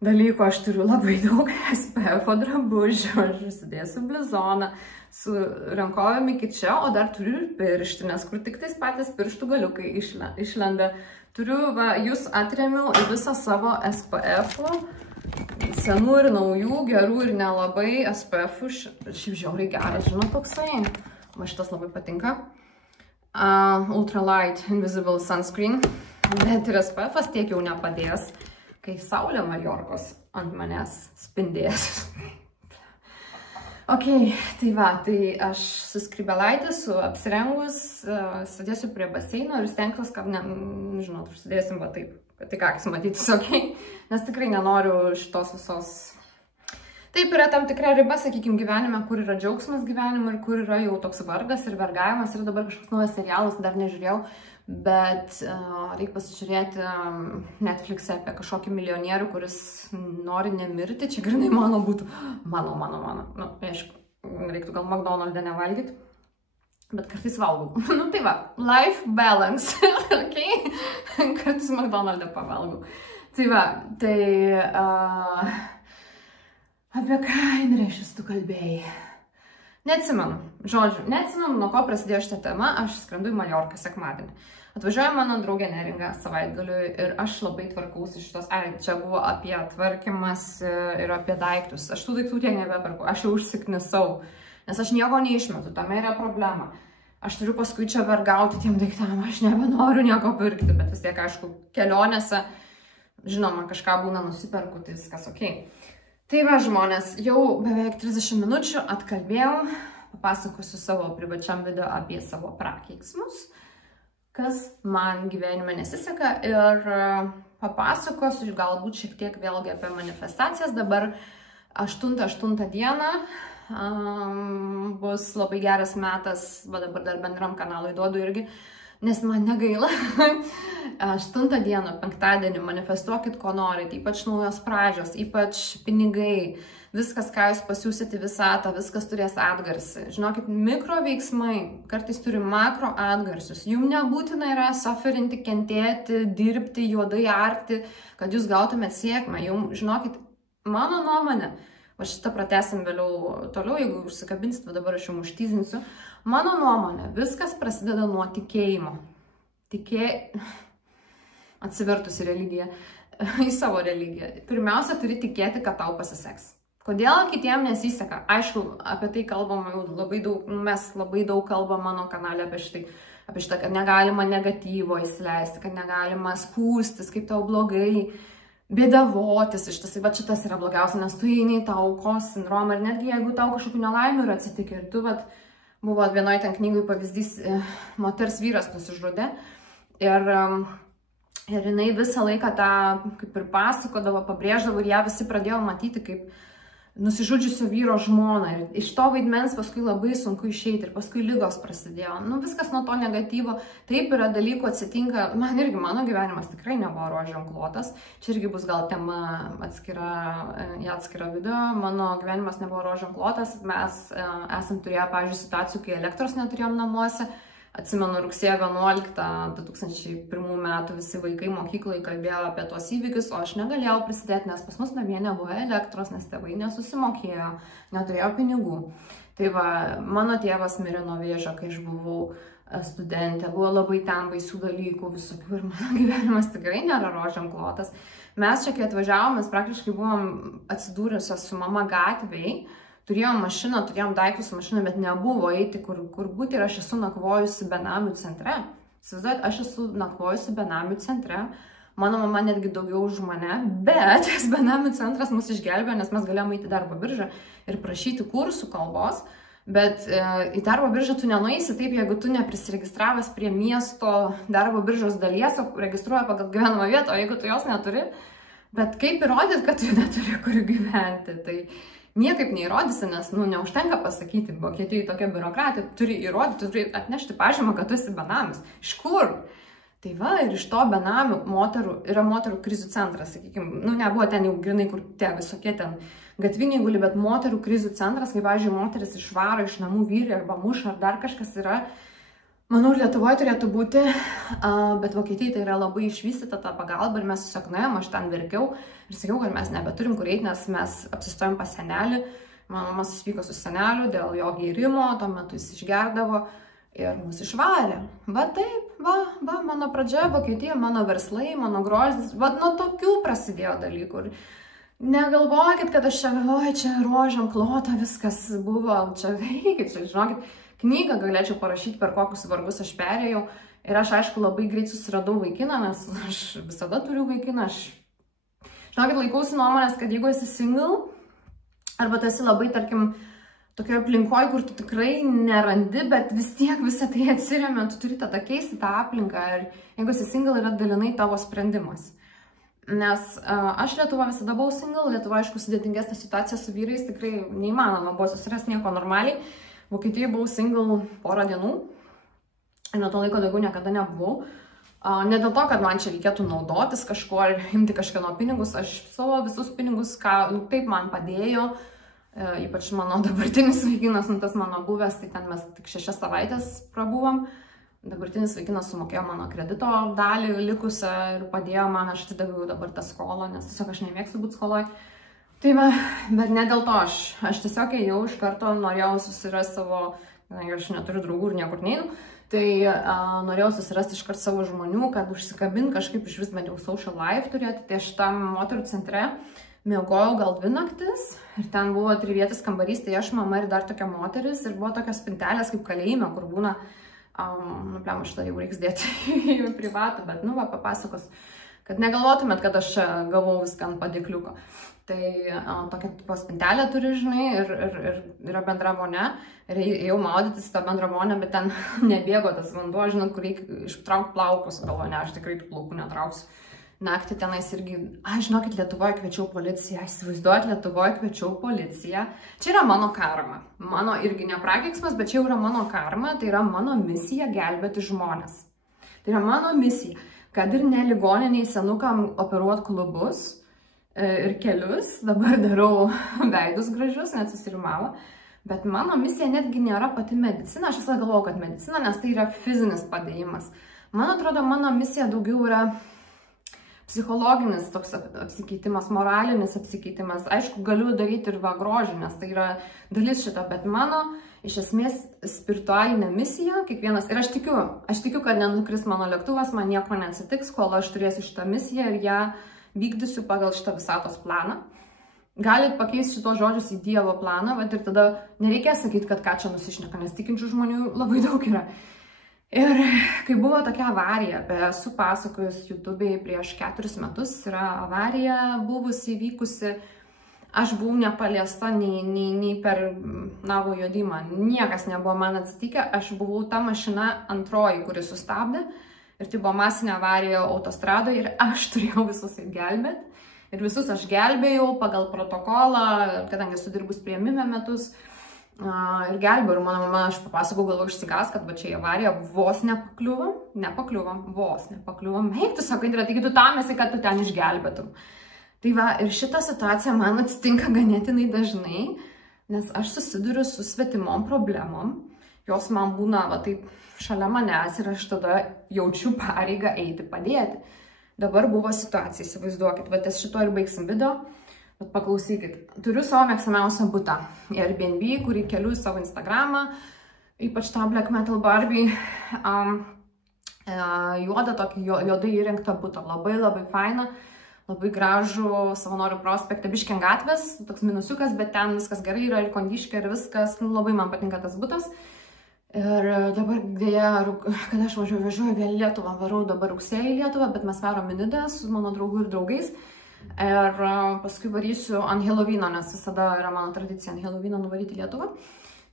dalykų. Aš turiu labai daug SPF drabužių, aš užsidėsiu blizoną su rankovėm iki čia, o dar turiu ir pirštinės, kur tik tais patys pirštų galiukai išlenda. Turiu, va, jūs atremiu į visą savo SPF-ų. Senų ir naujų, gerų ir nelabai SPF-ų, šiaip žiauriai geras, žinot, toksai. Man šitas labai patinka. Ultralight Invisible Sunscreen. Bet ir SPF-as tiek jau nepadės, kai saulė Majorkos ant manęs spindės. Ok, tai va, tai aš su skrybelaitė, su apsirengus, sėdėsiu prie baseino ir stengsiuos, kad, žinot, užsidėsim va taip. Tai kakis matytis, okei? Nes tikrai nenoriu šitos visos... Taip yra tam tikra riba, sakykime, gyvenime, kur yra džiaugsmas gyvenime ir kur yra jau toks vargas ir vergavimas. Ir dabar kažkoks naujas serialas, dar nežiūrėjau, bet reikia pasižiūrėti Netflix'e apie kažkokį milijonierių, kuris nori nemirti. Čia grinai mano būtų. Mano. Nu, aišku, reiktų gal McDonald'e nevalgyti. Bet kartais valgau. Nu tai va, life balance, okei? Kartais McDonald'e pavalgau. Tai va, tai... Apie ką, Indrešis, tu kalbėjai? Neatsimenu, žodžiu, neatsimenu, nuo ko prasidėjo šitą temą, aš skrendu į Majorką sekmadienį. Atvažiuoja mano draugė Neringa savaitgaliui ir aš labai tvarkausi šitos, čia buvo apie tvarkymas ir apie daiktus. Aš tų daiktų tiek nebeperku, aš jau užsiknisau. Nes aš nieko neišmetu, tame yra problema. aš turiu paskui čia vergauti tiem daiktam, aš nebenoriu nieko pirkti, bet vis tiek, aišku, kelionėse, žinoma, kažką būna nusiperku, tai viskas ok. Tai va, žmonės, jau beveik 30 minučių atkalbėjau, papasakosiu savo privačiam video apie savo prakeiksmus, kas man gyvenime nesiseka ir papasakosiu galbūt šiek tiek vėlgi apie manifestacijas. Dabar 8 dieną bus labai geras metas, va dabar dar bendram kanalui duodu irgi, nes man negaila. 8 dieną, penktadienį, manifestuokit, ko norit, ypač naujos pradžios, ypač pinigai, viskas, ką jūs pasiūsit į visatą, viskas turės atgarsį. Žinokit, mikro veiksmai kartais turi makro atgarsius. Jums nebūtina yra sufferinti, kentėti, dirbti, juodai arti, kad jūs gautumėt sėkmę. Jums, žinokit, mano nuomonė, va šitą pratęsim vėliau toliau, jeigu užsikabinsit, va dabar aš jums užtyzinsiu. Mano nuomonė, viskas prasideda nuo tikėjimo. Atsivertus į religiją, į savo religiją. Pirmiausia, turi tikėti, kad tau pasiseks. Kodėl kitiem nesiseka? Aišku, apie tai kalbama jau labai daug, mes labai daug kalbam mano kanale apie šitą, kad negalima negatyvo įsileisti, kad negalima skūstis, kaip tau blogai, bėdavotis iš tas, va šitas yra blogiausia, nes tu eini į tą aukos sindromą ir netgi jeigu tau kažkokių nelaimių yra atsitikę ir tu, vat, buvo vienoje ten knygui pavyzdys, moters vyras nusižudė ir jinai visą laiką tą kaip ir pasakodavo, pabrėždavo ir ją visi pradėjo matyti kaip nusižudžiusio vyro žmoną ir iš to vaidmens paskui labai sunku išeiti ir paskui ligos prasidėjo. Nu, viskas nuo to negatyvo. Taip yra dalykų atsitinka, man irgi mano gyvenimas tikrai nebuvo rožėm klotas. Čia irgi bus gal tema atskira video. Mano gyvenimas nebuvo rožėm klotas. Mes esam turėję, pavyzdžiui, situacijų, kai elektros neturėjom namuose. Atsimenu, rugsėjo 11 2001 metų visi vaikai mokykloje kalbėjo apie tuos įvykius, o aš negalėjau prisidėti, nes pas mus namie nebuvo elektros, nes tėvai nesusimokėjo, neturėjo pinigų. Tai va, mano tėvas mirė nuo vėžio, kai aš buvau studentė, buvo labai ten baisių dalykų visokių ir mano gyvenimas tikrai nėra rožėm klotas. Mes čia, kai atvažiavom, mes praktiškai buvom atsidūrusios su mama gatvėj. Turėjom mašiną, turėjom daiktus mašiną, bet nebuvo eiti kur būti ir aš esu nakvojusi benamių centre. Įsivaizduojat, aš esu nakvojusi benamių centre, mano mama netgi daugiau už mane, bet tas benamių centras mus išgelbėjo, nes mes galėjome eiti į darbo biržą ir prašyti kursų kalbos, bet į darbo biržą tu nenueisi taip, jeigu tu neprisiregistravęs prie miesto darbo biržos dalies, registruoja pagal gyvenamą vietą, o jeigu tu jos neturi, bet kaip įrodyti, kad tu neturi kur gyventi, tai niekaip neįrodysi, nes, nu, neužtenka pasakyti, Vokietijoje tokia biurokratija, turi įrodyti, turi atnešti pažymą, kad tu esi benamis. Iš kur? Tai va, ir iš to benamių yra moterų krizių centras, sakykime, nu, nebuvo ten jau grinai, kur tie visokie ten gatviniai guli, bet moterų krizių centras, kaip, pavyzdžiui, moteris išvaro iš namų vyrį arba muša ar dar kažkas yra. Manau, Lietuvoje turėtų būti, bet Vokietijoje tai yra labai išvystyta ta pagalba ir mes tiesiog nuėjom, aš ten verkiau ir sakiau, kad mes nebeturim kur eiti, nes mes apsistojom pas senelį. Mano mama susipyko su seneliu dėl jo gėrimo, tuo metu jis išgerdavo ir mus išvarė. Va taip, va, mano pradžia, Vokietija, mano verslai, mano grožis, va nuo tokių prasidėjo dalykų. Ir negalvokit, kad aš čia galvoju, čia rožėm klota, viskas buvo, čia veikit, čia, žinokit. Knygą galėčiau parašyti, per kokius vargus aš perėjau. Ir aš, aišku, labai greit susiradau vaikiną, nes aš visada turiu vaikiną. Žinokit, laikausi nuomonės, kad jeigu esi single, arba tu esi labai, tarkim, tokioje aplinkoje, kur tu tikrai nerandi, bet vis tiek visą tai atsiremia, tu turi tada keisti tą aplinką. Ir jeigu esi single, yra dalinai tavo sprendimas. Nes aš Lietuva visada buvau single, Lietuva, aišku, sudėtingesnė situacija su vyrais, tikrai neįmanoma buvo susirasti nieko normaliai. Vokietijoje buvau single porą dienų ir nuo to laiko daugiau niekada nebuvau. Ne dėl to, kad man čia reikėtų naudotis kažkuo ar imti kažkieno pinigus, aš savo visus pinigus, taip man padėjo, ypač mano dabartinis vaikinas, tas mano buvęs, tai ten mes tik 6 savaitės prabuvom. Dabartinis vaikinas sumokėjo mano kredito dalį likusią ir padėjo man, aš atidaviau dabar tą skolą, nes tiesiog aš nemėgstu būti skoloj. Tai va, bet ne dėl to, aš tiesiog ėjau iš karto, norėjau susirasti savo, aš neturiu draugų ir niekur neinu, tai norėjau susirasti iš karto savo žmonių, kad užsikabint kažkaip iš vis bent jau social life turėti, tai aš tam moterų centre miegojau gal 2 naktis ir ten buvo 3 vietos kambarys, tai aš, mama ir dar tokia moteris ir buvo tokios spintelės kaip kalėjime, kur būna Pliam, šitą jau reiks dėti į privatų, bet, nu, va, papasakos, kad negalvotumėt, kad aš gavau viską ant padėkliuko. Tai tokia tipo spintelė turi, žinai, ir yra bendra vonia. Ir jau maudytis tą bendrą vonę, bet ten nebėgo tas vanduo, žinot, kur reikia ištraukti plaukus, galvo, ne, aš tikrai tų plaukų netrauksiu. Naktį tenais irgi, žinokit, Lietuvoje kviečiau policiją, įsivaizduojat, Lietuvoje kviečiau policiją. Čia yra mano karma. Mano irgi ne prakeiksmas, bet čia jau yra mano karma, tai yra mano misija gelbėti žmonės. Tai yra mano misija, kad ir ne ligoniniai senukam operuot klubus ir kelius, dabar darau veidus gražius, net susirimavo, bet mano misija netgi nėra pati medicina, aš visą galvoju, kad medicina, nes tai yra fizinis padėjimas. Man atrodo, mano misija daugiau yra psichologinis toks apsikeitimas, moralinis apsikeitimas. Aišku, galiu daryti ir va grožį, nes tai yra dalis šito, bet mano iš esmės spiritualinė misija, kiekvienas, ir aš tikiu, kad nenukris mano lėktuvas, man nieko neatsitiks, kol aš turėsiu šitą misiją ir ją vykdysiu pagal šitą visatos planą. Galit pakeisti šitos žodžius į Dievo planą, bet ir tada nereikės sakyti, kad ką čia nusišneka, nes tikinčių žmonių labai daug yra. Ir kai buvo tokia avarija, esu pasakojus YouTube'ai prieš 4 metus, yra avarija buvusi, įvykusi, aš buvau nepaliesta nei per navo jodimą, niekas nebuvo man atsitikę, aš buvau ta mašina antroji, kuri sustabdė, ir tai buvo masinė avarija autostradoje ir aš turėjau visus gelbėti. Ir visus aš gelbėjau pagal protokolą, kadangi esu dirbus priėmime metus. Ir gelbėjau, ir mano mama, aš papasakau, galvo išsigas, kad va čia į avariją vos nepakliuvo, vos nepakliuvo. Eik, tu sakai, taigi tu tamėsi, kad tu ten išgelbėtum. Tai va, ir šita situacija man atsitinka ganėtinai dažnai, nes aš susiduriu su svetimom problemom. Jos man būna, va taip, šalia manęs ir aš tada jaučiu pareigą eiti padėti. Dabar buvo situacija, įsivaizduokit, va ties šito ir baigsim video, bet paklausykit. Turiu savo mėgstamiausią butą, Airbnb, kurį keliu į savo Instagramą, ypač tą Black Metal Barbie, juodą tokį, juodai įrengtą butą, labai labai faina, labai gražų Savanorių prospekte, biškį ant gatvės, toks minusiukas, bet ten viskas gerai yra ir kondiškė ir viskas, nu, labai man patinka tas butas. Ir dabar dėja, kada aš važiuoju vėl Lietuvą, varau dabar rugsėjį į Lietuvą, bet mes varom į Nidą su mano draugu ir draugais. Ir paskui varysiu ant Helovyno, nes visada yra mano tradicija ant Helovyno nuvaryti į Lietuvą.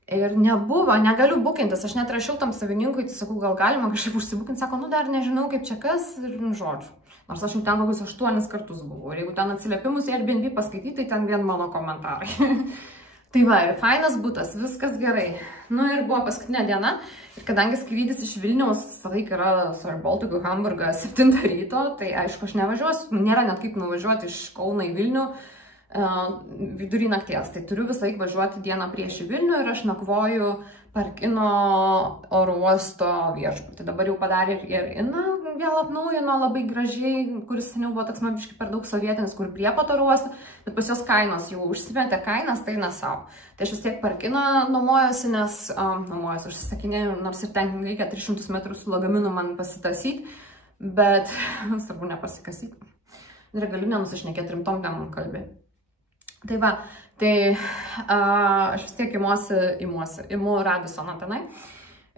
Ir nebuvo, negaliu bukintis, aš net rašiau tam savininkui, tai sakau, gal galima kažkaip užsibukinti, sako, nu dar nežinau kaip čia kas ir žodžiu. Nors aš jau ten kokius 8 kartus buvau. Ir jeigu ten atsiliepimus į Airbnb paskaityti, tai ten vien mano komentarai. Tai va, ir fainas butas, viskas gerai. Nu ir buvo paskutinė diena. Ir kadangi skrydis iš Vilniaus savaik yra su Air Balticu Hamburgą 7 ryto, tai aišku, aš nevažiuosiu. Nėra net kaip nuvažiuoti iš Kauno į Vilnių vidurį nakties. Tai turiu visą laiką važiuoti dieną prieš į Vilnių ir aš nakvoju Parkino oro uosto viešbutį. Dabar jau padarė ir Ina vėl atnaujino labai gražiai, kuris seniau buvo toks man biškai per daug sovietinis, kur prie pat oro uosto, bet pas jos kainos jau užsimetė kainas, tai eina savo. Tai aš vis tiek Parkiną nuomojuosi, nes užsisakinėjau, nors ir ten reikia 300 metrų su lagaminu man pasitasyti, bet svarbu nepasikasyti. Ir galiu nenusišnekėti rimtom temom kalbėti. Tai va, tai aš vis tiek imu Radisoną tenai.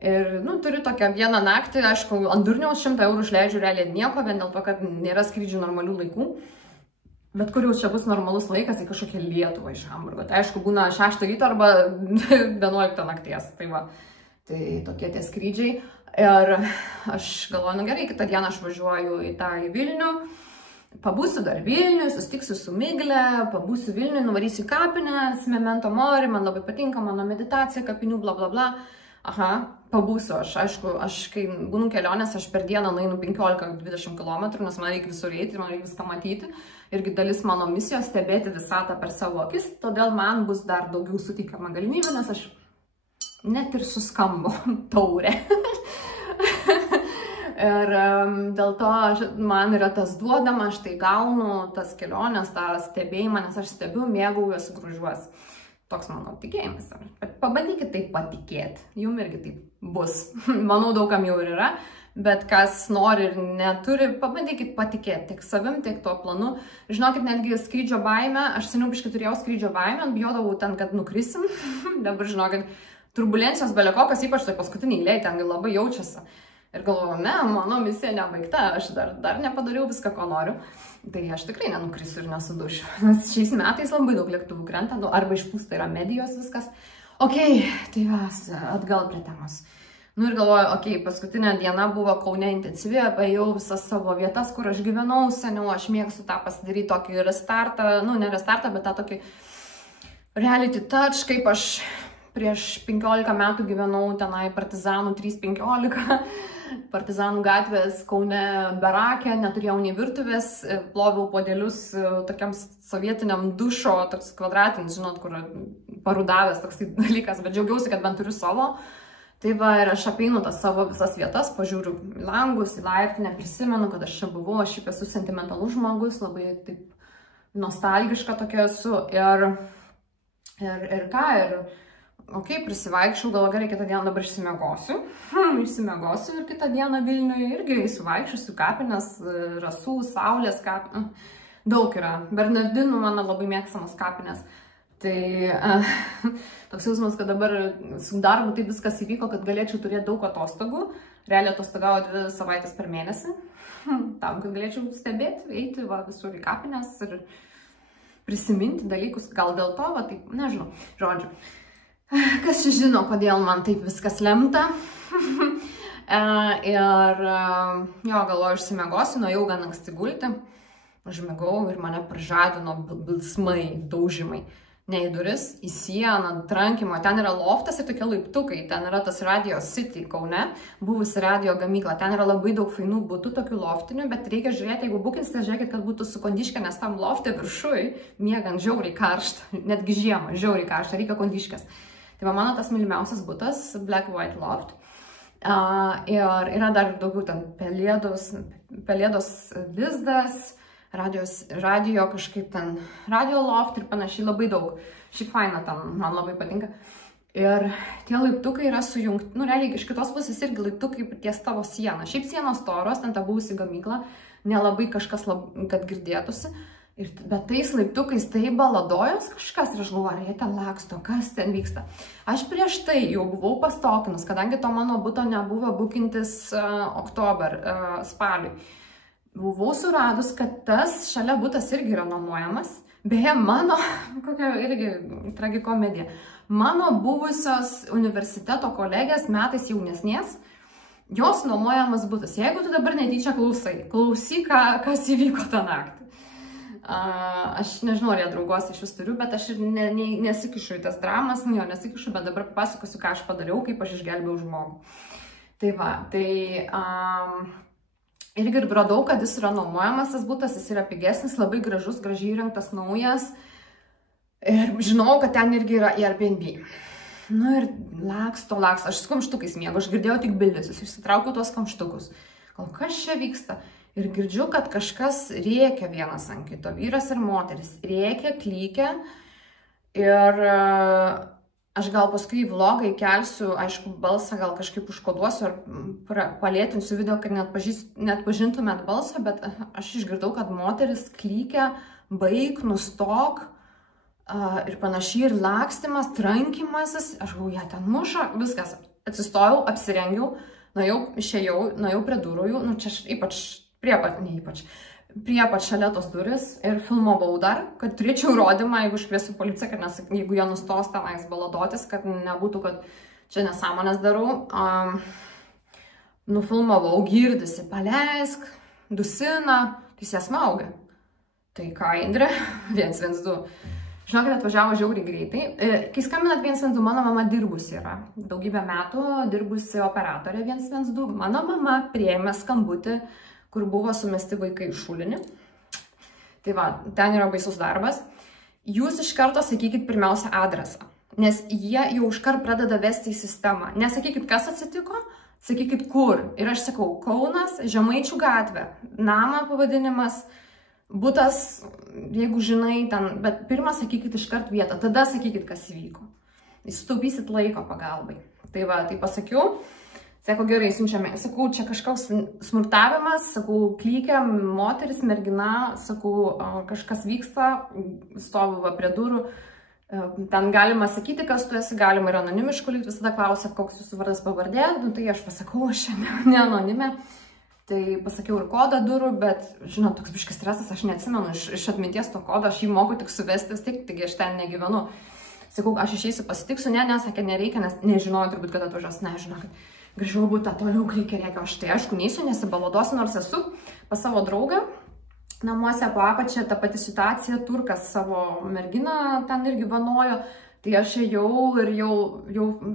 Ir, nu, turiu tokią vieną naktį, aišku, ant durniaus 100 eurų išleidžiu realiai nieko, vien dėl to, kad nėra skrydžių normalių laikų. Bet kur jau čia bus normalus laikas, tai kažkokia Lietuva iš Hamburgo. Tai aišku, būna 6 ryto arba 11 nakties. Tai va, tai tokie tie skrydžiai. Ir aš galvoju, nu gerai, kitą dieną aš važiuoju į Vilnių. Pabūsiu dar Vilnių, susitiksiu su Migle, pabūsiu Vilnių, nuvarysiu į kapines, Memento Mori, man labai patinka mano meditacija, kapinių, bla bla bla. Aha, pabūsiu aš, aišku, kai būnu kelionės, aš per dieną nueinu 15-20 km, nes man reikia visur eiti ir man reikia viską matyti. Irgi dalis mano misijos stebėti visatą per savo akis, todėl man bus dar daugiau suteikiama galimybė, nes aš net ir suskambu taurę. Ir dėl to man yra tas duodama, aš tai gaunu, tas kelionės, tą stebėjimą, nes aš stebiu, mėgaujuosi, grožiuosi. Toks mano tikėjimas. Bet pabandykit taip patikėti, jums irgi taip bus. Manau, daugam jau ir yra, bet kas nori ir neturi, pabandykit patikėti tiek savim, tiek tuo planu. Žinokit, netgi skrydžio baimę, aš seniau biškai turėjau skrydžio baimę, bijodavau ten, kad nukrisim. Dabar žinokit, turbulencijos belekokas, ypač tai paskutiniai eilėje, ten labai jaučiasi. Ir galvoju, ne, mano misija nebaigta, aš dar nepadariau viską, ko noriu. Tai aš tikrai nenukrisiu ir nesudušiu. Nes šiais metais labai daug lėktuvų krenta, arba išpūsta yra medijos viskas. Okei, tai atgal prie temos. Nu ir galvoju, paskutinė diena buvo Kaune intensyvi, ėjau visas savo vietas, kur aš gyvenau seniau, aš mėgstu tą pasidaryti tokį restartą, nu ne restartą, bet tą tokį reality touch, kaip aš prieš 15 metų gyvenau tenai Partizanų 315, Partizanų gatvės Kaune barake, neturėjau nei virtuvės, ploviau podelius tokiam sovietiniam dušo, toks kvadratinis, žinot, kur parudavęs toks dalykas, bet džiaugiausi, kad bent turiu savo. Tai va, ir aš apeinu tas savo visas vietas, pažiūriu langus, į laiptinę, prisimenu, kad aš čia buvau, aš šiaip esu sentimentalus žmogus, labai taip nostalgiška tokia esu. Prisivaikščiau, galvoju, gerai, kitą dieną dabar išsimiegosiu. Išsimiegosiu ir kitą dieną Vilniuje irgi įsivaikščiosiu kapines, rasų, saulės kapines. Daug yra. Bernardinų mano labai mėgstamos kapines. Tai toks jausmas, kad dabar su darbu taip viskas įvyko, kad galėčiau turėti daug atostogų. Realiai atostogauju 2 savaitės per mėnesį. Tam, kad galėčiau stebėti, eiti visur į kapines ir prisiminti dalykus. Gal dėl to, taip, nežinau, žodžiu. Kas čia žino, kodėl man taip viskas lemta. Galvoju, išsimiegosiu, nuėjau gan anksti gulti. Užmigau ir mane pražadino bilsmai, daužimai. Ne į duris, į sieną, trankimo. Ten yra loftas ir tokie laiptukai. Ten yra tas Radio City Kaune, buvusi radio gamykla. Ten yra labai daug fainų butų, tokių loftinių, bet reikia žiūrėti, jeigu bukinsite, žiūrėkit, kad būtų su kondiškė, nes tam lofte viršui miegant žiauriai karšta, netgi žiemą, žiauriai karšta, reikia kondiškės. Tai va, mano tas mylimiausias butas, Black White Loft. Ir yra dar daugiau ten pelėdos lizdas, radio kažkaip ten, radio loft ir panašiai, labai daug. Ši faina ten, man labai patinka. Ir tie laiptukai yra sujungti, nu realiai iš kitos pusės irgi laiptukai ties tavo sieną. Šiaip sienos toros, ten ta buvusi gamykla, nelabai kažkas, kad girdėtųsi. Bet tais laiptukais tai baladojos kažkas ir aš galvoju, ar jie ten laksto, kas ten vyksta. Aš prieš tai jau buvau pastokinus, kadangi to mano buto nebuvo bukintis spaliui. Buvau suradus, kad tas šalia butas irgi yra nuomojamas. Beje, mano, kokia irgi tragikomedija, mano buvusios universiteto kolegės metais jaunesnės, jos nuomojamas butas. Jeigu tu dabar netyčia klausyk, kas įvyko tą naktį. Aš nežinau, ar jie draugos iš vis turiu, bet aš ir nesikišu į tas dramas, nesikišu, bet dabar papasakosiu, ką aš padariau, kaip aš išgelbėjau žmogų. Tai va, irgi radau, kad jis yra nuomojamas tas butas, jis yra pigesnis, labai gražus, gražiai įrengtas, naujas. Ir žinau, kad ten irgi yra Airbnb. Nu ir laksto, aš su kamštukais miegu, aš girdėjau tik bildesius, išsitraukiau tuos kamštukus. Gal kas čia vyksta? Ir girdžiu, kad kažkas rėkia vienas ant kito, vyras ir moteris. Rėkia, klykia. Ir aš gal paskui į vlogą įkelsiu, aišku, balsą gal kažkaip užkoduosiu ar palėtinsiu video, kad net pažintumėt balsą, bet aš išgirdau, kad moteris klykia, baik, nustok ir panašiai, ir lakstimas, trankimasis, aš galvoju, jie ten muša, viskas. Atsistojau, apsirengiau, nuėjau prie durų, nu čia ypač prie pat šalia tos duris ir filmavau dar, kad turėčiau įrodymą, jeigu iškviesiu policiją, kad jeigu jie nustos tenais baladotis, kad nebūtų, kad čia nesąmonės darau. Nufilmavau, girdisi, paleisk, dusina, tai jie smaugia. Tai ką, Indrė? 112. Žinokit, atvažiavo žiauriai greitai. Kai skambinat 112, mano mama dirbusi yra. Daugybę metų dirbusi operatorė 112. Mano mama priėmė skambutį, kur buvo sumesti vaikai iš šulinį. Tai va, ten yra baisus darbas. Jūs iš karto sakykit pirmiausia adresą, nes jie jau iškart pradeda vesti į sistemą. Nesakykit, kas atsitiko, sakykit kur. Ir aš sakau, Kaunas, Žemaičių gatvė, namą pavadinimas, butas, jeigu žinai ten, bet pirmą sakykit iškart vietą, tada sakykit, kas įvyko. Įsitaupysit laiko pagalbai. Tai va, tai pasakiau. Sako, gerai, siunčiame. Sakau, čia kažkoks smurtavimas, sakau, klykia moteris, mergina, sakau, kažkas vyksta, stovu prie durų, Ten galima sakyti, kas tu esi, galima ir anonimiškų, lyg visada klausia, koks jūsų vardas pavardė, nu, tai aš pasakau, aš ne anonimė. Tai pasakiau ir kodą durų, bet, žinot, toks biškis stresas, aš neatsimenu iš atminties to kodo, aš jį moku tik suvesti vis tik, taigi aš ten negyvenu. Sakau, aš išeisiu pasitiksiu, sakė, nereikia, nes nežinojau turbūt, kad atvažiuos, nežinau, kad grįžau būtų toliau reikia, aš tai aišku neįsiu, nesibaladuosiu, nors esu pas savo draugą. Namuose po apačią ta pati situacija, turkas savo merginą ten irgi vanojo, tai aš ėjau ir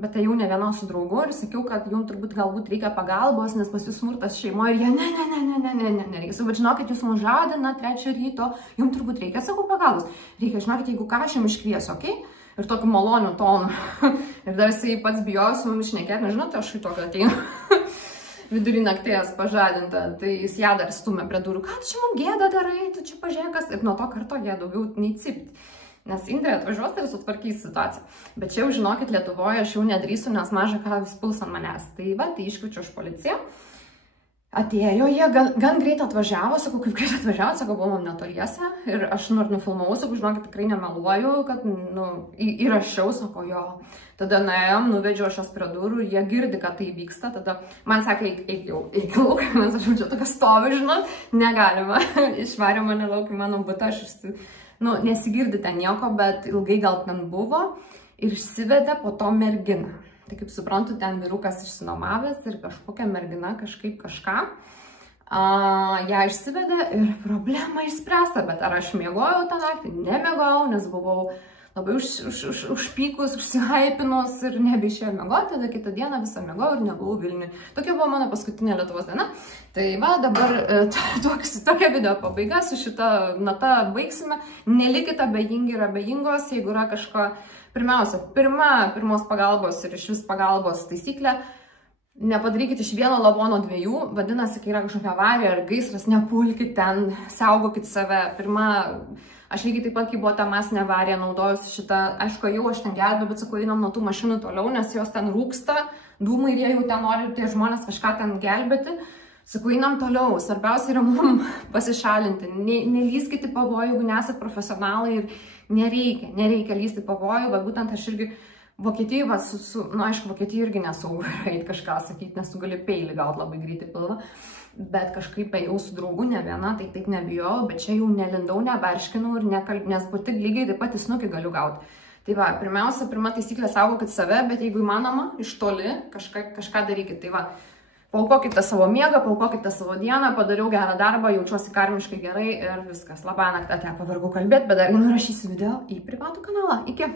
bet ėjau ne viena su draugu ir sakiau, kad jums turbūt galbūt reikia pagalbos, nes pas jūs smurtas šeimoje ir jie, nereikia, bet žinokit, jūs mus žadina 3 ryto, jums turbūt reikia, sakau, pagalbos, reikia, žinokit, jeigu ką, aš jums iškviesiu, okei? Ir tokiu maloniu tonu. Ir dar jisai pats bijojo su mumis šnekėti, nežinote, aš į tokio ateinu. Vidurį nakties pažadinta, tai jis ją dar stumė prie durų, ką tu čia man gėdą darai, tu čia pažiūrėkas. Ir nuo to karto jie daugiau nei cipti. Nes Indrė atvažiuos ir sutvarkys situaciją. Bet čia jau žinokit, Lietuvoje aš jau nedrįsiu, nes maža ką vis puls ant manęs. Tai va, tai iškviečiu aš policiją. Atėjo jie, gan greit atvažiavo, sakau, kaip greit atvažiavo, sakau, buvom netoliese. Ir aš nufilmavau, sakau, žinokit, tikrai nemeluoju, kad, įrašiau, sakau, jo. Tada nuėjom, nuvedžiau aš jos prie durų ir jie girdi, kad tai vyksta. Tada man sakė, eik lauk, nes aš čia tokia stoviu, žinot, negalima. Išvarė mane lauk į mano butą, aš nesigirdi ten nieko, bet ilgai gal ten buvo. Ir išsivedė po to merginą. Tai kaip suprantu, ten vyrukas išsinomavęs ir kažkokia mergina kažką. Ją išsivedė ir problema išspręsta, bet ar aš miegojau tą naktį? Nemiegojau, nes buvau labai užpykus, užsihaipinus ir nebeišėjau miegoti, tada kitą dieną visą miegojau ir nebuvau Vilniuje. Tokia buvo mano paskutinė Lietuvos diena. Tai va, dabar tokia video pabaiga, su šita nata baigsime. Nelikite abejingi ir abejingos, jeigu yra kažko. Pirmiausia, pirmos pagalbos ir iš vis pagalbos taisyklė, nepadarykit iš vieno lavono 2, vadinasi, kai yra kažkokia avarija ar gaisras, nepulkit ten, saugokit save. Aš lygiai taip pat, kai buvo ta masinė avarija, naudojusi šitą, aišku, jau aš ten gelbėjau, bet sakau, einam nuo tų mašinų toliau, nes jos ten rūksta, dūmai ir jie jau ten nori tie žmonės kažką ten gelbėti. Sakau, einam toliau, svarbiausia yra mums pasišalinti, nelyskit į pavojų, jeigu nesat profesionalai ir nereikia lysti pavojų, bet būtent aš irgi Vokietijai, aišku, Vokietijai irgi nesaugu eiti kažką sakyti, nes tu gali peilį gauti labai greitai pilvą, bet kažkaip ėjau su draugu ne viena, tai taip nebijau, bet čia jau nelindau, nebarškinau ir nes pati lygiai taip pat į snukį galiu gauti. Tai va, pirmiausia, pirma taisyklė saugokit save, bet jeigu įmanoma, iš toli kažką darykit. Tai va, paukokite savo miegą, paukokite savo dieną, padariau gerą darbą, jaučiuosi karmiškai gerai ir viskas. Labą naktį, pavargau kalbėti, bet dar nurašysiu video į privatų kanalą. Iki!